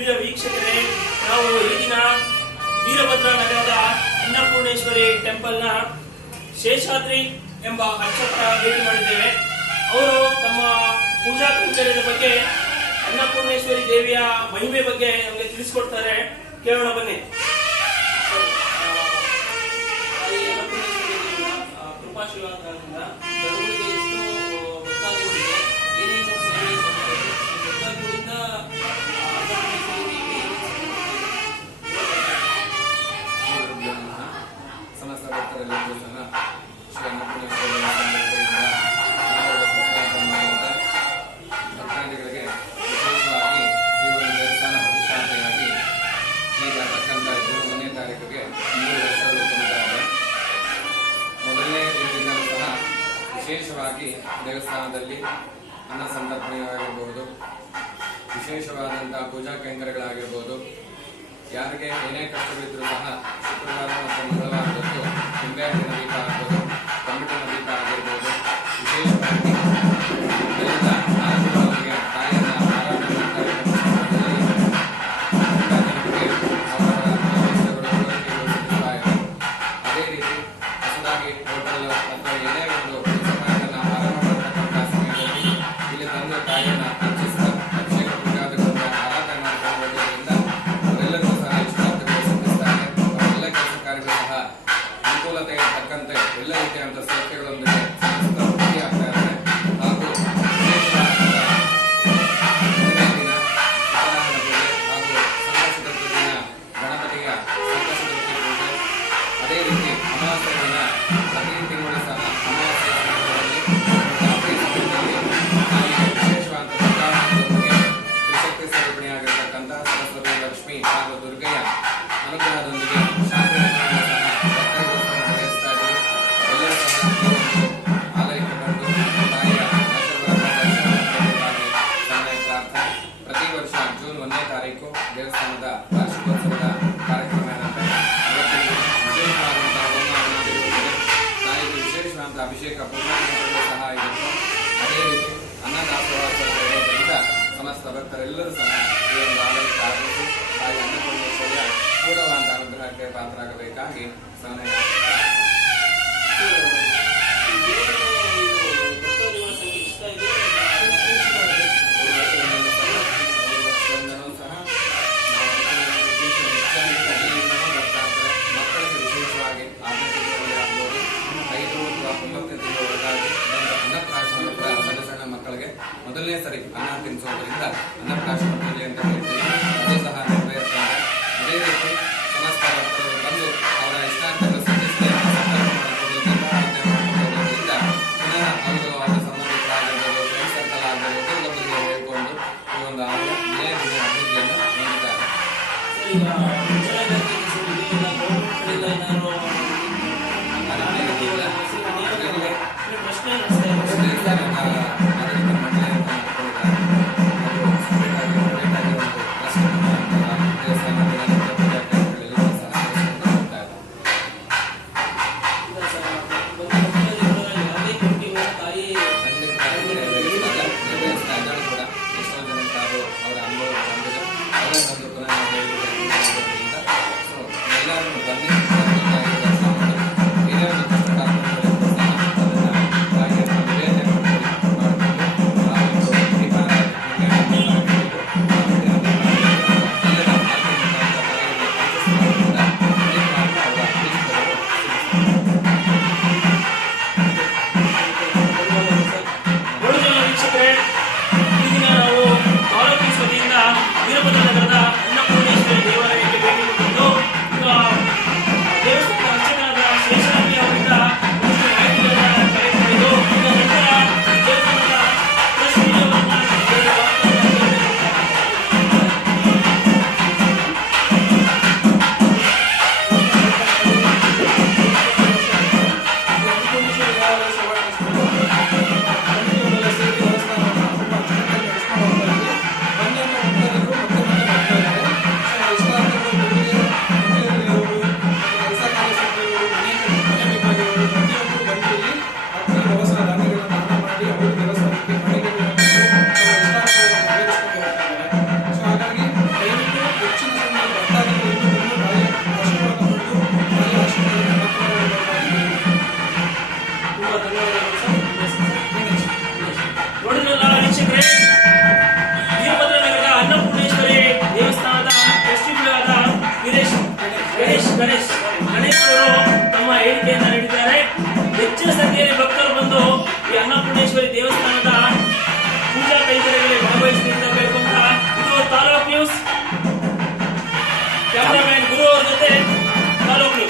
ಪ್ರಿಯ ವೀಕ್ಷಕರೇ, ನಾವು ಈ ದಿನ ವೀರಭದ್ರ ನಗರದ ಅನ್ನಪೂರ್ಣೇಶ್ವರಿ ಟೆಂಪಲ್ನ ಶೇಷಾದ್ರಿ ಎಂಬ ಅರ್ಚಕರ ಭೇಟಿ ಮಾಡಿದ್ದೇವೆ. ಅವರು ತಮ್ಮ ಪೂಜಾ ಕೈಂಕರ್ಯದ ಬಗ್ಗೆ, ಅನ್ನಪೂರ್ಣೇಶ್ವರಿ ದೇವಿಯ ಮಹಿಮೆ ಬಗ್ಗೆ ನಮಗೆ ತಿಳಿಸಿಕೊಡ್ತಾರೆ. ಕೇಳೋಣ ಬನ್ನಿ. ಕೃಪಾಶೀರ್ವಾದದಿಂದ ಬಡವರಿಗೆ ಎಷ್ಟು ಗೊತ್ತಾಗುತ್ತಿದೆ, ಏನೇನು ಸೇವೆ ಗೊತ್ತಾಗುವುದರಿಂದ ಸಮಸ್ತ ಭಕ್ತರೆಲ್ಲರಿಗೂ ಸಹ ಶ್ರೀ ಅನ್ನಪೂರ್ಣೇಶ್ವರಿ ಭಕ್ತಾದಿಗಳಿಗೆ ವಿಶೇಷವಾಗಿ ಈ ಒಂದು ದೇವಸ್ಥಾನ ಪ್ರತಿಷ್ಠಾಪನೆಯಾಗಿ ಈಗ ತಕ್ಕಂತ ಜೂನ್ 1ನೇ ತಾರೀಕಿಗೆ 3 ವರ್ಷಗಳು ತುಂಬಿದ್ದಾರೆ. ಮೊದಲನೇ ದಿನದಿಂದಲೂ ಸಹ ವಿಶೇಷವಾಗಿ ದೇವಸ್ಥಾನದಲ್ಲಿ ಅನ್ನ ಸಂತರ್ಪಣೆಯಾಗಿರಬಹುದು, ವಿಶೇಷವಾದಂತಹ ಪೂಜಾ ಕೈಂಕರ್ಯಗಳಾಗಿರ್ಬೋದು, ಯಾರಿಗೆ ಏನೇ ಕಷ್ಟವಿದ್ರೂ ಸಹ ಶುಕ್ರವಾರ ಮತ್ತು ಮಂಗಳವಾರದಂದು ನಿಂಬೆಹಣ್ಣಿನ ದೀಪ ಆಗ್ಬೋದು, ಟೊಮೆಟೊನ ದೀಪ ಆಗಿರ್ಬೋದು, ವಿಶೇಷವಾಗಿ ಎಲ್ಲ ನಾಲ್ಕುಗಳಿಗೆ ತಾಯಿಯನ್ನ ಆರಾಧನೆ ಅದೇ ರೀತಿ ಹೊಸದಾಗಿ ಹೋಟೆಲ್ ಅಥವಾ ಏನೇ ಒಂದು ಆರಂಭ ಮಾಡತಕ್ಕಂತಹ ಸಮಯದಲ್ಲಿ ಇಲ್ಲಿ ತಂದು ತಾಯಿಯನ್ನ ಅರ್ಚಿಸಿದ ಅಭಿಷೇಕ ಪೂಜಾದಿಗಳನ್ನು ಆರಾಧನೆ ಮಾಡಿಕೊಳ್ಳುವುದರಿಂದ ಅವರೆಲ್ಲರೂ ಸಹ ಇಷ್ಟಾರ್ಥಗಳು ಸಿದ್ಧಿಸ್ತಾರೆ. ಅವರೆಲ್ಲ ಕೆಲಸ ಕಾರ್ಯಗಳು ಸಹ ಅನುಕೂಲತೆಗೆ ತಕ್ಕಂತೆ ಎಲ್ಲ ರೀತಿಯಾದಂತಹ ಸೌಖ್ಯಗಳೊಂದಿಗೆ ಆಗ್ತಾ ಇದ್ದಾರೆ. ಹಾಗೂ ದಿನ ಉತ್ತರಾಯಣ ಪೂಜೆ ಹಾಗೂ ಸಂಕಷ್ಟಚತುರ್ಥಿ ದಿನ ಗಣಪತಿಯ ಸಂಕಷ್ಟಚತುರ್ಥಿ ಪೂಜೆ, ಅದೇ ರೀತಿ ಅಮಾವಾಸ್ಯೆ ದಿನ ಪ್ರತಿ ತಿಂಗಳು ಸಹ ಅಮಾವಾಸ್ಯೆ ಸಮಯದಲ್ಲಿ ವಿಶೇಷವಾದ ಪ್ರಕಾರದೊಂದಿಗೆ ತ್ರಿಶಕ್ತಿ ಸ್ವರೂಪಿಣಿಯಾಗಿರತಕ್ಕಂಥ ಸರಸ್ವತಿ, ಲಕ್ಷ್ಮಿ ಹಾಗೂ ದುರ್ಗೆಯ ಅನುಗ್ರಹದೊಂದಿಗೆ ಶಾಂತಿಯನ್ನು ಸಹ ಭಕ್ತರಿಗೋಸ್ಕರ ನಡೆಸ್ತಾ ಇದ್ದೀವಿ. ಎಲ್ಲರೂ ಸಹ ಆಲಯಕ್ಕೆ ಬಂದು ತಾಯಿಯ ಆಶೀರ್ವಾದ ದರ್ಶನಕ್ಕಾಗಿ ಸಹಾಯ ಪ್ರಾರ್ಥನೆ. ಪ್ರತಿ ವರ್ಷ ಜೂನ್ 1ನೇ ತಾರೀಕು ದೇವಸ್ಥಾನದ ವಾರ್ಷಿಕೋತ್ಸವದ ಕಾರ್ಯಕ್ರಮ ಇರುತ್ತೆ. ಅವತ್ತಿಗೆ ವಿಶೇಷವಾದಂತಹ ಹೋಮ ಹವನವಿರುತ್ತದೆ. ತಾಯಿಗೆ ವಿಶೇಷವಾದಂತಹ ಅಭಿಷೇಕ ಪೂಜಾದಿಗಳು ಸಹ ಇರುತ್ತೆ. ಅದೇ ರೀತಿ ಅನ್ನದಾಸೋಹ ಇರೋದ್ರಿಂದ ಸಮಸ್ತ ಭಕ್ತರೆಲ್ಲರೂ ಸಹ ಈ ಒಂದು ಆಲಯಕ್ಕೆ ಆಗಮಿಸಿ ತಾಯಿ ಅನ್ನಪೂರ್ಣೇಶ್ವರಿಯ ಪೂರ್ಣವಾದ ಅನುಗ್ರಹಕ್ಕೆ ಪಾತ್ರರಾಗಬೇಕಾಗಿ ಸಹಾಯ ಮಕ್ಕಳಿಗೆ ವಿಶೇಷವಾಗಿ 6ನೇ ತಿಂಗಳಲ್ಲಿ ಆಗ್ಬೋದು, 5 ಅಥವಾ 9ನೇ ತಿಂಗಳ ಒಳಗಾಗಿ ಅನ್ನಪ್ರಾಶನ ಕೂಡ ಸಣ್ಣ ಸಣ್ಣ ಮಕ್ಕಳಿಗೆ ಮೊದಲನೇ ಸರಿ ಅನ್ನ ತಿನ್ನಿಸೋದ್ರಿಂದ ಅನ್ನಪ್ರಾಶನ ಪೂಜೆ ಅಂತ ಹೇಳ್ತೀವಿ, ಅದು ಸಹ ನೆರವೇರ್ತಾರೆ. ಅದೇ ರೀತಿ ಸಮಸ್ತ ಭಕ್ತರು ಬಂದು ಅವರ ಇಷ್ಟಾರ್ಥಗಳು ಸಿದ್ಧಿಸಿ ಮಾಡಿಕೊಳ್ಳೋದ್ರಿಂದ ಪುನಃ ಅವರು ಅವರ ಸಂಬಂಧಿಕರಾಗಿರ್ಬೋದು, ಫ್ರೆಂಡ್ ಸರ್ಕಲ್ ಆಗಿರ್ಬೋದು, ಎಲ್ಲ ಬಗ್ಗೆ ಹೇಳ್ಕೊಂಡು ಈ ಒಂದು ದಿನೇ ದಿನ ಅಭಿವೃದ್ಧಿಯನ್ನು ಹೊಂದಿದ್ದಾರೆ. ತುಂಬಾ ಧನ್ಯವಾದಗಳು ಸರ್. ನೋಡಿದ್ರಲ್ಲ ವೀಕ್ಷಕರೇ, ವೀರಭದ್ರ ನಗರದ ಅನ್ನಪೂರ್ಣೇಶ್ವರಿ ದೇವಸ್ಥಾನದ ಟ್ರಸ್ಟಿಗಳಾದ ಗಣೇಶ್ ಅವರು ತಮ್ಮ ಹೇಳಿಕೆಯನ್ನ ನೀಡಿದ್ದಾರೆ. ಹೆಚ್ಚಿನ ಸಂಖ್ಯೆಯಲ್ಲಿ ಭಕ್ತರು ಬಂದು ಈ ಅನ್ನಪೂರ್ಣೇಶ್ವರಿ ದೇವಸ್ಥಾನದ ಪೂಜಾ ಕೈಂಕರ್ಯಗಳಲ್ಲಿ ಭಾಗವಹಿಸಬೇಕು ಅಂತ ಇದು ತಾಲೂಕ್ ನ್ಯೂಸ್. ಕ್ಯಾಮರಾಮನ್ ಗುರು ಅವ್ರ ಜೊತೆ ತಾಲೂಕ್ ನ್ಯೂಸ್.